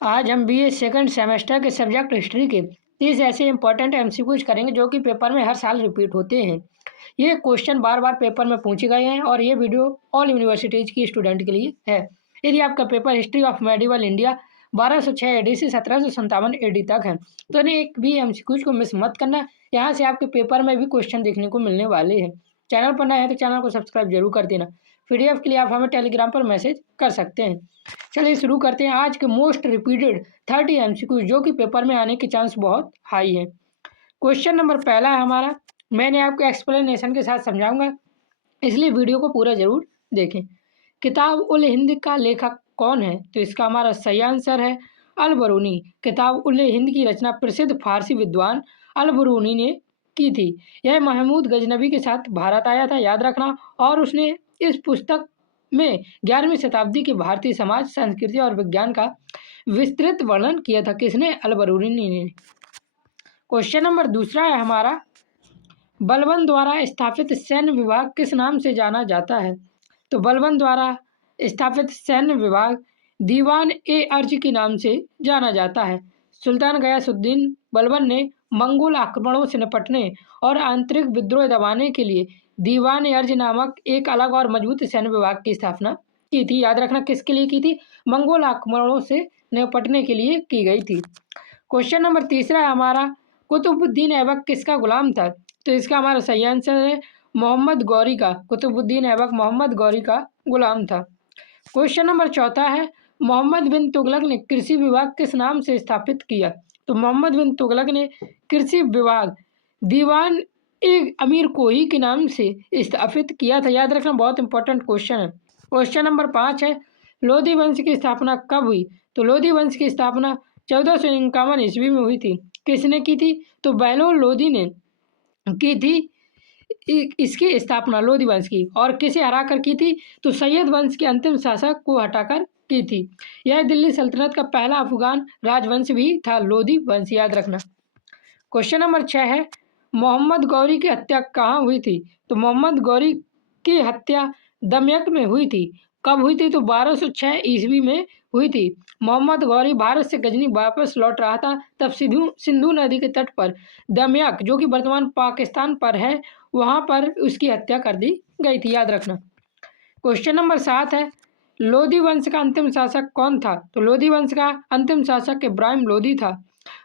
आज हम BA second semester के सब्जेक्ट हिस्ट्री के 30 ऐसे इंपॉर्टेंट एमसीक्यूज करेंगे जो कि पेपर में हर साल रिपीट होते हैं। ये क्वेश्चन बार बार पेपर में पूछे गए हैं और ये वीडियो ऑल यूनिवर्सिटीज़ की स्टूडेंट के लिए है। यदि आपका paper history of medieval India 1206 AD से 1757 एडी तक है तो इन्हें एक भी एमसीक्यूज को मिस मत करना। यहाँ से आपके पेपर में भी क्वेश्चन देखने को मिलने वाले हैं। चैनल पर नए हैं तो चैनल को सब्सक्राइब जरूर कर देना। पीडीएफ के लिए आप हमें टेलीग्राम पर मैसेज कर सकते हैं। चलिए शुरू करते हैं आज के मोस्ट रिपीटेड 30 एमसीक्यू जो कि पेपर में आने के चांस बहुत हाई है। क्वेश्चन नंबर पहला है हमारा, मैंने आपको एक्सप्लेनेशन के साथ समझाऊंगा इसलिए वीडियो को पूरा जरूर देखें। किताब उल हिंद का लेखक कौन है? तो इसका हमारा सही आंसर है अल बरूनी। किताब उल हिंद की रचना प्रसिद्ध फारसी विद्वान अल बरूनी ने की थी। यह महमूद गजनबी के साथ भारत आया था, याद रखना। और उसने इस पुस्तक में 11वीं शताब्दी के भारतीय समाज, संस्कृति और विज्ञान का विस्तृत वर्णन किया था। किसने? अल बरूनी ने। क्वेश्चन नंबर दूसरा है हमारा, बलबन द्वारा स्थापित सैन्य विभाग किस नाम से जाना जाता है? तो बलबन द्वारा स्थापित सैन्य विभाग दीवान ए अर्ज के नाम से जाना जाता है। सुल्तान गयासुद्दीन बलबन ने मंगोल आक्रमणों से निपटने और आंतरिक विद्रोह दबाने के लिए दीवान ए अर्ज नामक एक अलग और मजबूत सैन्य विभाग की स्थापना की थी। याद रखना किसके लिए की थी? मंगोल आक्रमणों से निपटने के लिए की गई थी। क्वेश्चन नंबर तीसरा है हमारा, कुतुबुद्दीन ऐबक किसका गुलाम था? तो इसका हमारा सही आंसर है मोहम्मद गौरी का। कुतुबुद्दीन ऐबक मोहम्मद गौरी का गुलाम था। क्वेश्चन नंबर चौथा है, मोहम्मद बिन तुगलक ने कृषि विभाग किस नाम से स्थापित किया? तो मोहम्मद बिन तुगलक ने कृषि विभाग दीवान ए अमीर कोही के नाम से स्थापित किया था। याद रखना बहुत इंपॉर्टेंट क्वेश्चन है। क्वेश्चन नंबर 5 है, लोधी वंश की स्थापना कब हुई? तो लोधी वंश की स्थापना 1451 ईस्वी में हुई थी। किसने की थी? तो बहलोल लोधी ने की थी इसकी स्थापना लोधी वंश की। और किसे हराकर की थी? तो सैयद वंश के अंतिम शासक को हटाकर की थी। यह दिल्ली सल्तनत का पहला अफगान राजवंश भी था, लोधी वंश। याद रखना। क्वेश्चन नंबर 6 है, मोहम्मद गौरी की हत्या कहाँ हुई थी? तो मोहम्मद गौरी की हत्या दमयक में हुई थी। कब हुई थी? तो 1206 ईस्वी में हुई थी। मोहम्मद गौरी भारत से गजनी वापस लौट रहा था, तब सिंधु नदी के तट पर दमयक, जो कि वर्तमान पाकिस्तान पर है, वहां पर उसकी हत्या कर दी गई थी। याद रखना। क्वेश्चन नंबर 7 है, लोधी वंश का अंतिम शासक कौन था? तो लोधी वंश का अंतिम शासक इब्राहिम लोधी था।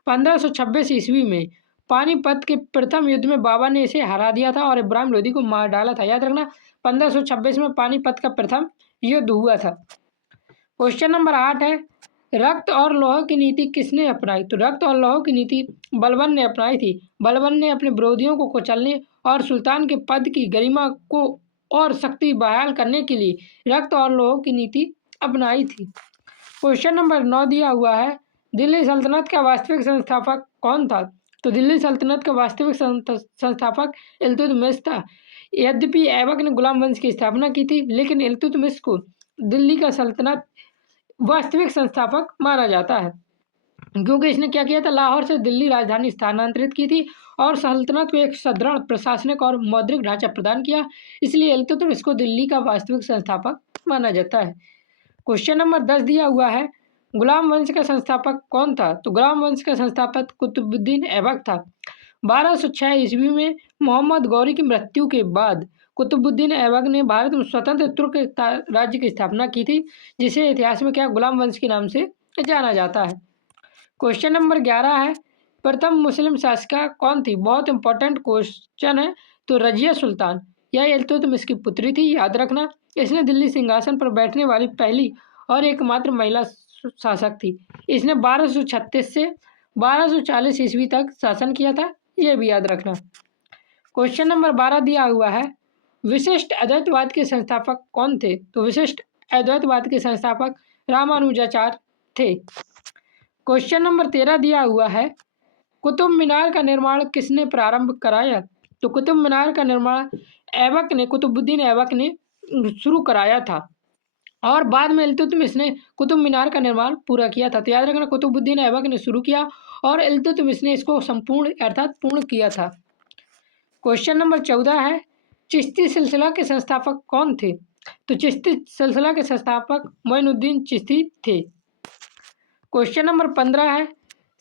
1526 ईस्वी में पानीपत के प्रथम युद्ध में बाबा ने इसे हरा दिया था और इब्राहिम लोधी को मार डाला था। याद रखना 1526 में पानीपत का प्रथम युद्ध हुआ था। क्वेश्चन नंबर 8 है, रक्त और लौह की नीति किसने अपनाई? तो रक्त और लौह की नीति बलबन ने अपनाई थी। बलबन ने अपने विरोधियों को कुचलने और सुल्तान के पद की गरिमा को और शक्ति बहाल करने के लिए रक्त और लौह की नीति अपनाई थी। क्वेश्चन नंबर 9 दिया हुआ है, दिल्ली सल्तनत का वास्तविक संस्थापक कौन था? तो दिल्ली सल्तनत का वास्तविक संस्थापक इल्तुतमिश था। यद्यपि ऐबक ने गुलाम वंश की स्थापना की थी, लेकिन इल्तुतमिश को दिल्ली का सल्तनत वास्तविक संस्थापक माना जाता है, क्योंकि इसने क्या किया था? लाहौर से दिल्ली राजधानी स्थानांतरित की थी और सल्तनत को एक सुदृढ़ प्रशासनिक और मौद्रिक ढांचा प्रदान किया। इसलिए इल्तुतमिश को दिल्ली का वास्तविक संस्थापक माना जाता है। क्वेश्चन नंबर 10 दिया हुआ है, गुलाम वंश का संस्थापक कौन था? तो गुलाम वंश का संस्थापक कुतुबुद्दीन ऐबक था। 1206 ईस्वी में मोहम्मद गौरी की मृत्यु के बाद कुतुबुद्दीन ऐबक ने भारत में स्वतंत्र तुर्क राज्य की स्थापना की थी, जिसे इतिहास में क्या गुलाम वंश के नाम से जाना जाता है। क्वेश्चन नंबर 11 है, प्रथम मुस्लिम शासिका कौन थी? बहुत इंपॉर्टेंट क्वेश्चन है। तो रजिया सुल्तान, यह इल्तुतमिश की पुत्री थी। याद रखना, इसने दिल्ली सिंहासन पर बैठने वाली पहली और एकमात्र महिला शासक थी। इसने 1236 से 1240 ईस्वी तक शासन किया था, यह भी याद रखना। क्वेश्चन नंबर 12 दिया हुआ है, विशिष्ट अद्वैतवाद के संस्थापक कौन थे? तो विशिष्ट अद्वैतवाद के संस्थापक रामानुजाचार्य थे। क्वेश्चन नंबर 13 दिया हुआ है, कुतुब मीनार का निर्माण किसने प्रारंभ कराया? तो कुतुब मीनार का निर्माण ऐबक ने, कुतुबुद्दीन ऐबक ने शुरू कराया था और बाद में इल्तुतमिश ने कुतुब मीनार का निर्माण पूरा किया था। तो याद रखना, कुतुबुद्दीन ऐबक ने शुरू किया और इल्तुतमिश ने इसको संपूर्ण अर्थात पूर्ण किया था। क्वेश्चन नंबर 14 है, चिश्ती सिलसिला के संस्थापक कौन थे? तो चिश्ती सिलसिला के संस्थापक मोइनुद्दीन चिश्ती थे। क्वेश्चन नंबर 15 है,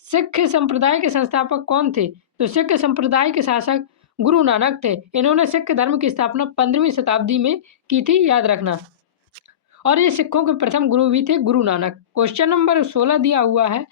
सिख संप्रदाय के संस्थापक कौन थे? तो सिख संप्रदाय के शासक गुरु नानक थे। इन्होंने सिख धर्म की स्थापना 15वीं शताब्दी में की थी, याद रखना। और ये सिखों के प्रथम गुरु भी थे, गुरु नानक। क्वेश्चन नंबर 16 दिया हुआ है,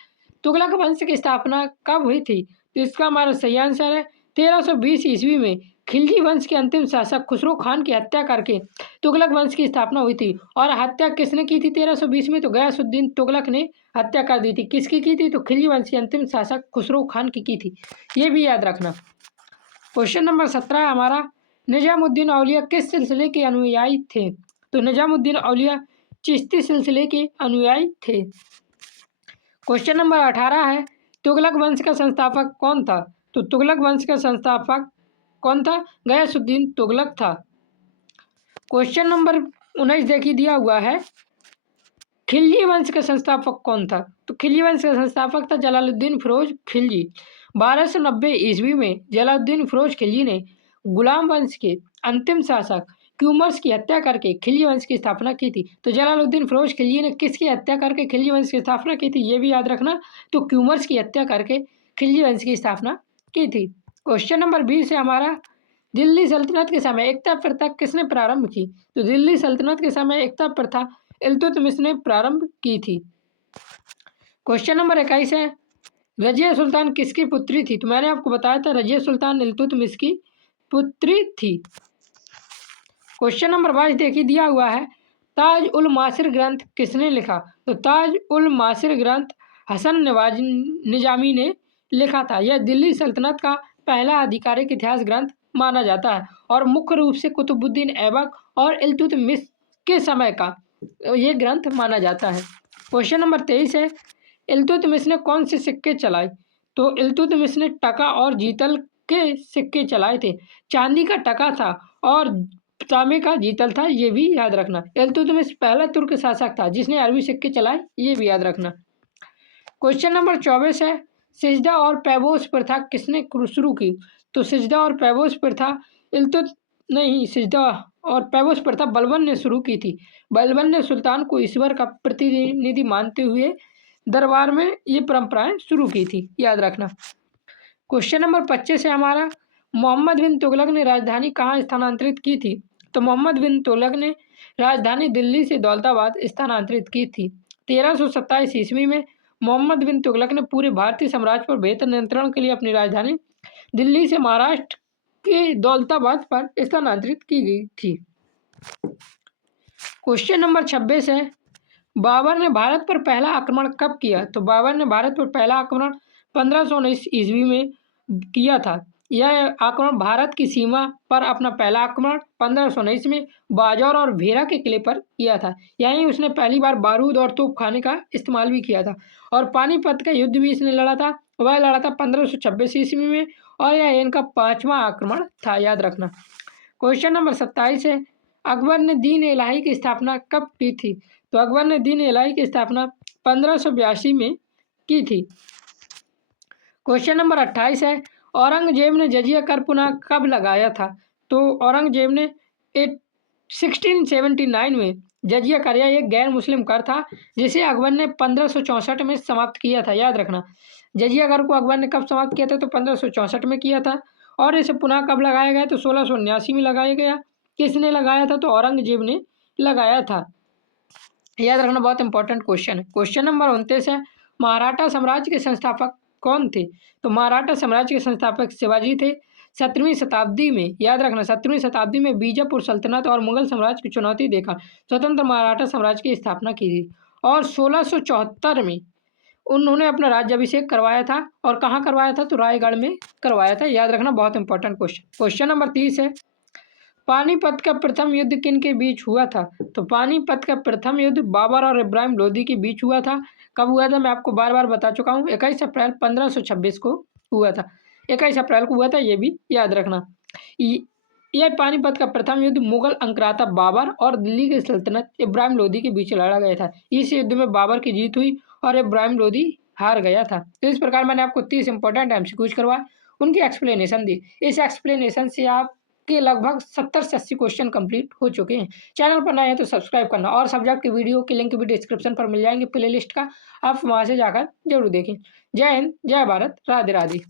तुगलक वंश की स्थापना कब हुई थी? तो इसका हमारा सही आंसर है 1320 ईस्वी में खिलजी वंश के अंतिम शासक खुसरो खान की हत्या करके तुगलक वंश की स्थापना हुई थी। और हत्या किसने की थी 1320 में? तो गयासुद्दीन तुगलक ने हत्या कर दी थी। किसकी की थी? तो खिलजी वंश के अंतिम शासक खुसरो खान की थी। ये भी याद रखना। क्वेश्चन नंबर 17 हमारा, निजामुद्दीन औलिया किस सिलसिले के अनुयायी थे? तो निजामुद्दीन औलिया चिश्ती सिलसिले के अनुयायी थे। क्वेश्चन नंबर 18 है, तुगलक वंश का संस्थापक कौन था? तो तुगलक वंश का संस्थापक कौन था? गयासुद्दीन तुगलक था। क्वेश्चन नंबर 19 देखिए दिया हुआ है, खिलजी वंश का संस्थापक कौन था? तो खिलजी वंश का संस्थापक था जलालुद्दीन फिरोज खिलजी। 1290 ईस्वी में जलालुद्दीन फिरोज खिलजी ने गुलाम वंश के अंतिम शासक क्यूमर्स की हत्या करके खिलजी वंश की स्थापना की थी। तो जलालुद्दीन फिरोज खिलजी ने किसकी हत्या करके खिलजी वंश की स्थापना की थी? ये भी याद रखना। तो क्यूमर्स की हत्या करके खिलजी वंश की स्थापना की थी। क्वेश्चन नंबर 20 है हमारा, दिल्ली सल्तनत के समय एकता प्रथा किसने प्रारंभ की? तो दिल्ली सल्तनत के समय एकता प्रथा इल्तुतमिश ने प्रारंभ की थी। क्वेश्चन नंबर 21 है, रजिया सुल्तान किसकी पुत्री थी? तो मैंने आपको बताया था रजिया सुल्तान इल्तुतमिश की पुत्री थी। क्वेश्चन नंबर 22 देखिए दिया हुआ है, ताज उल मासिर ग्रंथ किसने लिखा? तो ताज उल मासिर ग्रंथ हसन निजामी ने लिखा था। यह दिल्ली सल्तनत का पहला आधिकारिक इतिहास ग्रंथ माना जाता है और मुख्य रूप से कुतुबुद्दीन ऐबक और इल्तुतमिश के समय का ये ग्रंथ माना जाता है। क्वेश्चन नंबर 23 है, इल्तुतमिश ने कौन से सिक्के चलाए? तो इल्तुतमिश ने टका और जीतल के सिक्के चलाए थे। चांदी का टका था और तांबे का जीतल था, ये भी याद रखना। इल्तुतमिश पहला तुर्क शासक था जिसने अरबी सिक्के चलाए, ये भी याद रखना। क्वेश्चन नंबर 24 है, सिजदा और पैबोस प्रथा किसने शुरू की? तो सिजदा और पैबोस प्रथा सिजदा और पैबोस प्रथा बलबन ने शुरू की थी। बलबन ने सुल्तान को ईश्वर का प्रतिनिधि मानते हुए दरबार में ये परंपराएं शुरू की थी, याद रखना। क्वेश्चन नंबर 25 है हमारा, मोहम्मद बिन तुगलक ने राजधानी कहाँ स्थानांतरित की थी? तो मोहम्मद बिन तुगलक ने राजधानी दिल्ली से दौलताबाद स्थानांतरित की थी। 1327 ईस्वी में मोहम्मद बिन तुगलक ने पूरे भारतीय साम्राज्य पर बेहतर नियंत्रण के लिए अपनी राजधानी दिल्ली से महाराष्ट्र के दौलताबाद पर स्थानांतरित की गई थी। क्वेश्चन नंबर 26 है, बाबर ने भारत पर पहला आक्रमण कब किया? तो बाबर ने भारत पर पहला आक्रमण 1519 ईस्वी में किया था। यह आक्रमण भारत की सीमा पर अपना पहला आक्रमण 1519 में बाजौर और भेरा के किले पर किया था। यहीं उसने पहली बार बारूद और तोपखाने का इस्तेमाल भी किया था। और पानीपत का युद्ध भी इसने लड़ा था, वह लड़ा था 1526 ईस्वी में और यह इनका 5वां आक्रमण था, याद रखना। क्वेश्चन नंबर 27 है, अकबर ने दीन इलाही की स्थापना कब की थी? तो अकबर ने दीन इलाही की स्थापना 1582 में की थी। क्वेश्चन नंबर 28 है, औरंगजेब ने जजिया कर पुनः कब लगाया था? तो औरंगजेब ने 1679 में जजिया कर, यह एक गैर मुस्लिम कर था जिसे अकबर ने 1564 में समाप्त किया था, याद रखना। जजिया कर को अकबर ने कब समाप्त किया था? तो 1564 में किया था। और इसे पुनः कब लगाया गया? तो 1679 में लगाया गया। किसने लगाया था? तो औरंगजेब ने लगाया था, याद रखना, बहुत इंपॉर्टेंट क्वेश्चन है। क्वेश्चन नंबर 29 है, मराठा साम्राज्य के संस्थापक कौन थे? तो मराठा साम्राज्य के संस्थापक शिवाजी थे। 17वीं शताब्दी में, याद रखना, 17वीं शताब्दी में बीजापुर सल्तनत और मुगल साम्राज्य की चुनौती देखा स्वतंत्र मराठा साम्राज्य की स्थापना की थी। और 1674 में उन्होंने अपना राज्याभिषेक करवाया था। और कहाँ करवाया था? तो रायगढ़ में करवाया था, याद रखना, बहुत इंपॉर्टेंट क्वेश्चन। क्वेश्चन नंबर 30 है, पानीपत का प्रथम युद्ध किन के बीच हुआ था? तो पानीपत का प्रथम युद्ध बाबर और इब्राहिम लोदी के बीच हुआ था। कब हुआ था? मैं आपको बार बार बता चुका हूँ, 21 अप्रैल 1526 को हुआ था। 21 अप्रैल को हुआ था, ये भी याद रखना। यह पानीपत का प्रथम युद्ध मुगल अंकराता बाबर और दिल्ली की सल्तनत इब्राहिम लोदी के बीच लड़ा गया था। इस युद्ध में बाबर की जीत हुई और इब्राहिम लोदी हार गया था। तो इस प्रकार मैंने आपको 30 इंपॉर्टेंट MCQs करवाए, उनकी एक्सप्लेनेशन दी। इस एक्सप्लेनेशन से आप के लगभग 70 से 80 क्वेश्चन कंप्लीट हो चुके हैं। चैनल पर नए हैं तो सब्सक्राइब करना, और सब्जेक्ट की वीडियो की लिंक भी डिस्क्रिप्शन पर मिल जाएंगे प्लेलिस्ट का, आप वहाँ से जाकर जरूर देखें। जय हिंद, जय भारत, राधे राधे।